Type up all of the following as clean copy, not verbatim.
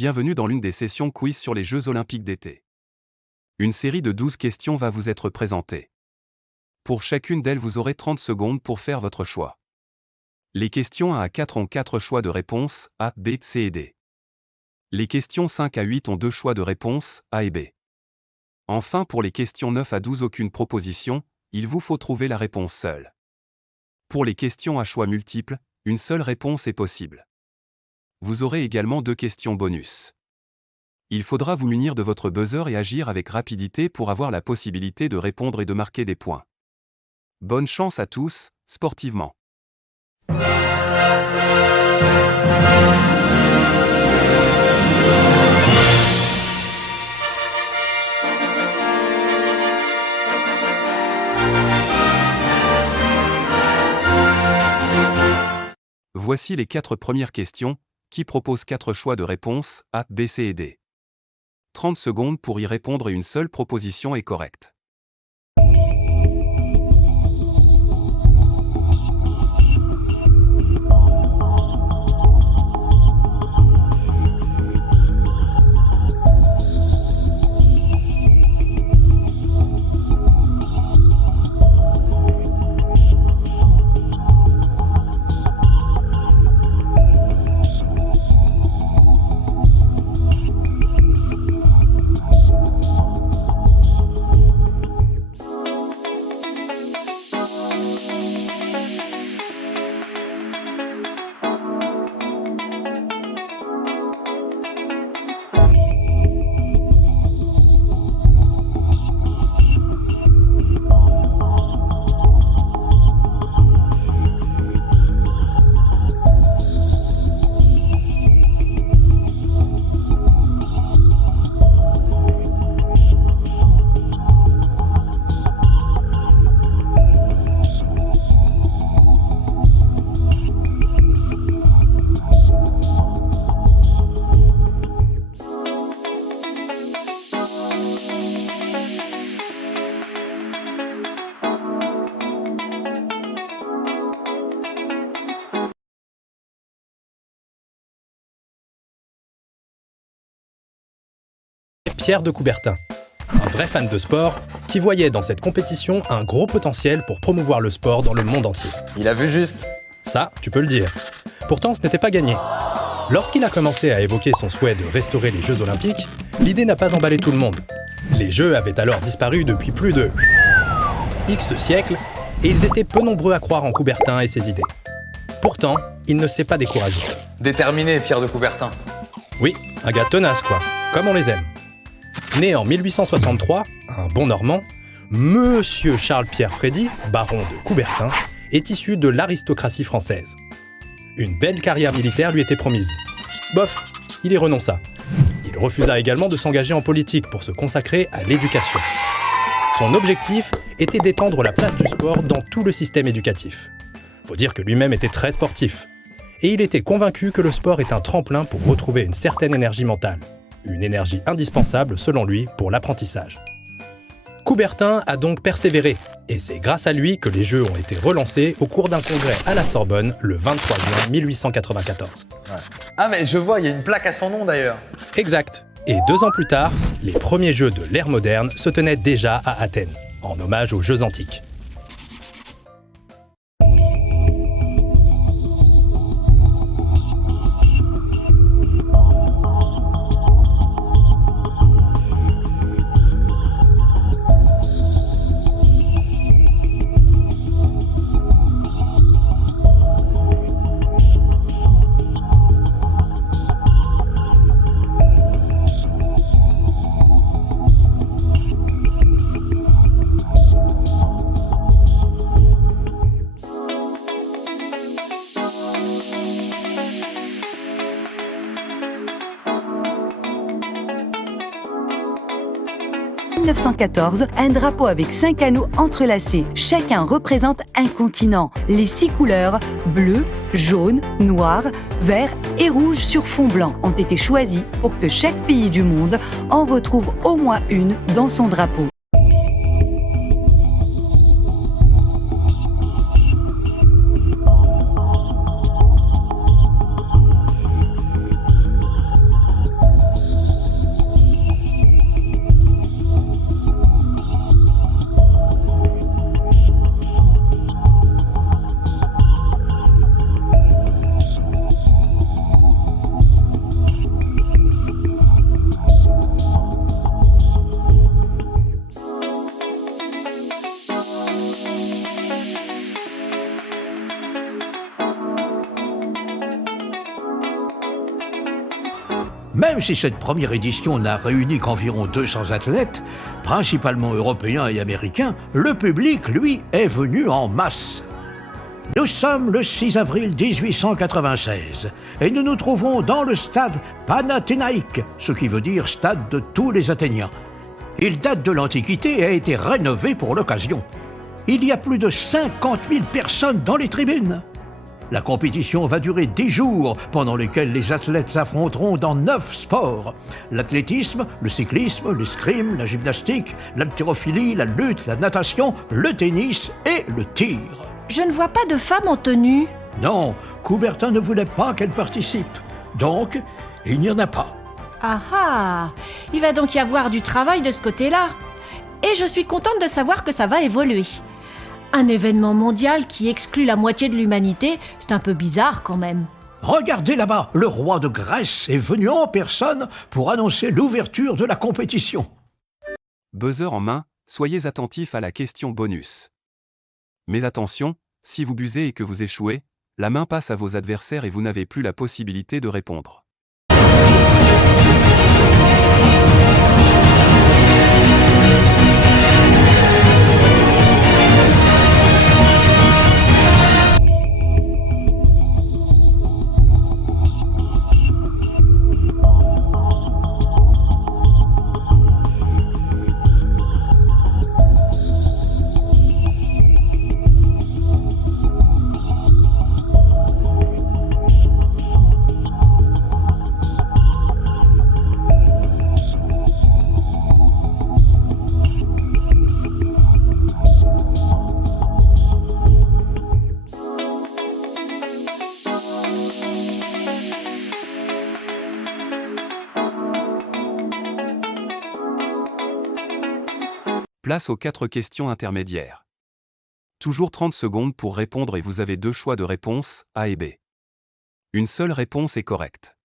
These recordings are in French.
Bienvenue dans l'une des sessions quiz sur les Jeux Olympiques d'été. Une série de 12 questions va vous être présentée. Pour chacune d'elles, vous aurez 30 secondes pour faire votre choix. Les questions 1 à 4 ont 4 choix de réponse, A, B, C et D. Les questions 5 à 8 ont 2 choix de réponse, A et B. Enfin, pour les questions 9 à 12, aucune proposition, il vous faut trouver la réponse seule. Pour les questions à choix multiples, une seule réponse est possible. Vous aurez également 2 questions bonus. Il faudra vous munir de votre buzzer et agir avec rapidité pour avoir la possibilité de répondre et de marquer des points. Bonne chance à tous, sportivement. Voici les 4 premières questions, qui proposent 4 choix de réponse, A, B, C et D. 30 secondes pour y répondre et une seule proposition est correcte. Pierre de Coubertin, un vrai fan de sport, qui voyait dans cette compétition un gros potentiel pour promouvoir le sport dans le monde entier. Il a vu juste. Ça, tu peux le dire. Pourtant, ce n'était pas gagné. Lorsqu'il a commencé à évoquer son souhait de restaurer les Jeux Olympiques, l'idée n'a pas emballé tout le monde. Les Jeux avaient alors disparu depuis plus de X siècles, et ils étaient peu nombreux à croire en Coubertin et ses idées. Pourtant, il ne s'est pas découragé. Déterminé, Pierre de Coubertin. Oui, un gars tenace quoi, comme on les aime. Né en 1863, un bon Normand, Monsieur Charles-Pierre Frédy, baron de Coubertin, est issu de l'aristocratie française. Une belle carrière militaire lui était promise. Bof, il y renonça. Il refusa également de s'engager en politique pour se consacrer à l'éducation. Son objectif était d'étendre la place du sport dans tout le système éducatif. Faut dire que lui-même était très sportif. Et il était convaincu que le sport est un tremplin pour retrouver une certaine énergie mentale. Une énergie indispensable, selon lui, pour l'apprentissage. Coubertin a donc persévéré, et c'est grâce à lui que les Jeux ont été relancés au cours d'un congrès à la Sorbonne le 23 juin 1894. Ouais. Ah mais je vois, il y a une plaque à son nom d'ailleurs. Exact. Et 2 ans plus tard, les premiers Jeux de l'ère moderne se tenaient déjà à Athènes, en hommage aux Jeux antiques. En 1914, un drapeau avec 5 anneaux entrelacés. Chacun représente un continent. Les 6 couleurs, bleu, jaune, noir, vert et rouge sur fond blanc, ont été choisies pour que chaque pays du monde en retrouve au moins une dans son drapeau. Même si cette première édition n'a réuni qu'environ 200 athlètes, principalement européens et américains, le public, lui, est venu en masse. Nous sommes le 6 avril 1896 et nous nous trouvons dans le stade Panathénaïque, ce qui veut dire stade de tous les Athéniens. Il date de l'Antiquité et a été rénové pour l'occasion. Il y a plus de 50 000 personnes dans les tribunes. La compétition va durer 10 jours, pendant lesquels les athlètes s'affronteront dans 9 sports. L'athlétisme, le cyclisme, l'escrime, la gymnastique, l'haltérophilie, la lutte, la natation, le tennis et le tir. Je ne vois pas de femmes en tenue. Non, Coubertin ne voulait pas qu'elle participe. Donc, il n'y en a pas. Ah ah! Il va donc y avoir du travail de ce côté-là. Et je suis contente de savoir que ça va évoluer. Un événement mondial qui exclut la moitié de l'humanité, c'est un peu bizarre quand même. Regardez là-bas, le roi de Grèce est venu en personne pour annoncer l'ouverture de la compétition. Buzzer en main, soyez attentifs à la question bonus. Mais attention, si vous buzzez et que vous échouez, la main passe à vos adversaires et vous n'avez plus la possibilité de répondre. Place aux 4 questions intermédiaires. Toujours 30 secondes pour répondre et vous avez 2 choix de réponse, A et B. Une seule réponse est correcte.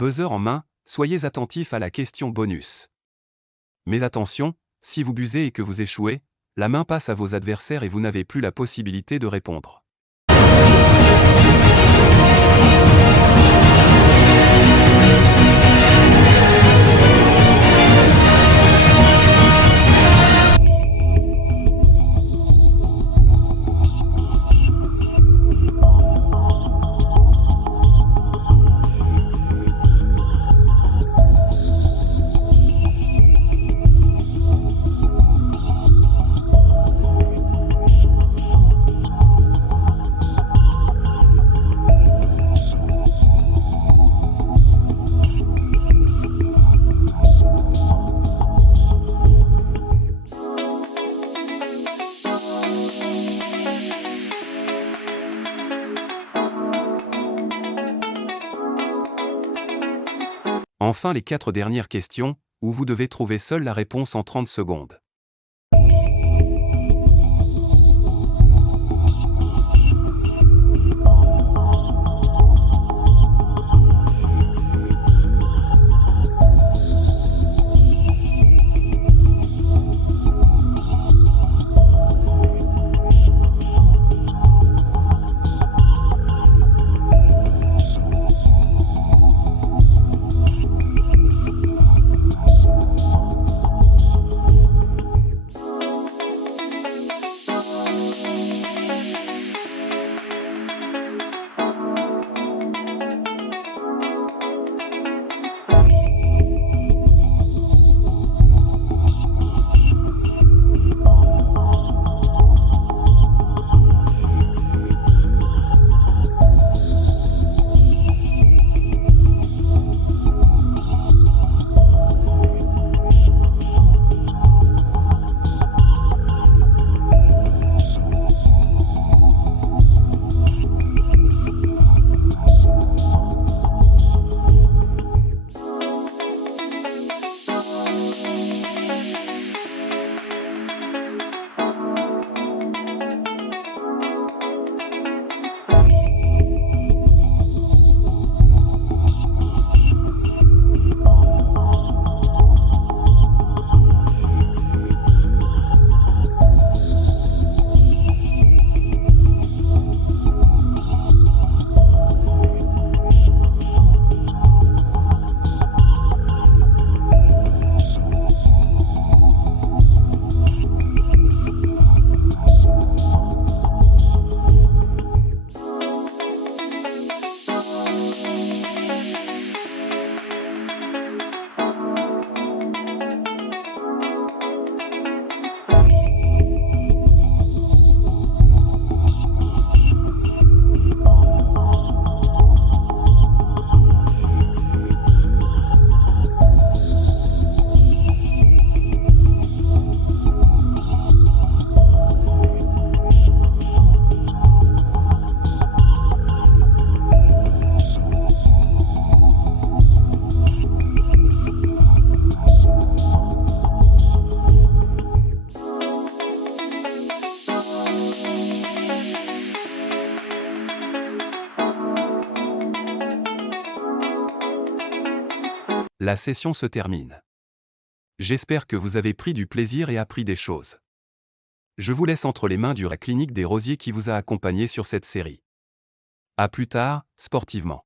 Buzzer en main, soyez attentifs à la question bonus. Mais attention, si vous buzzez et que vous échouez, la main passe à vos adversaires et vous n'avez plus la possibilité de répondre. Enfin les 4 dernières questions, où vous devez trouver seul la réponse en 30 secondes. La session se termine. J'espère que vous avez pris du plaisir et appris des choses. Je vous laisse entre les mains du Clinique des Rosiers qui vous a accompagné sur cette série. À plus tard, sportivement.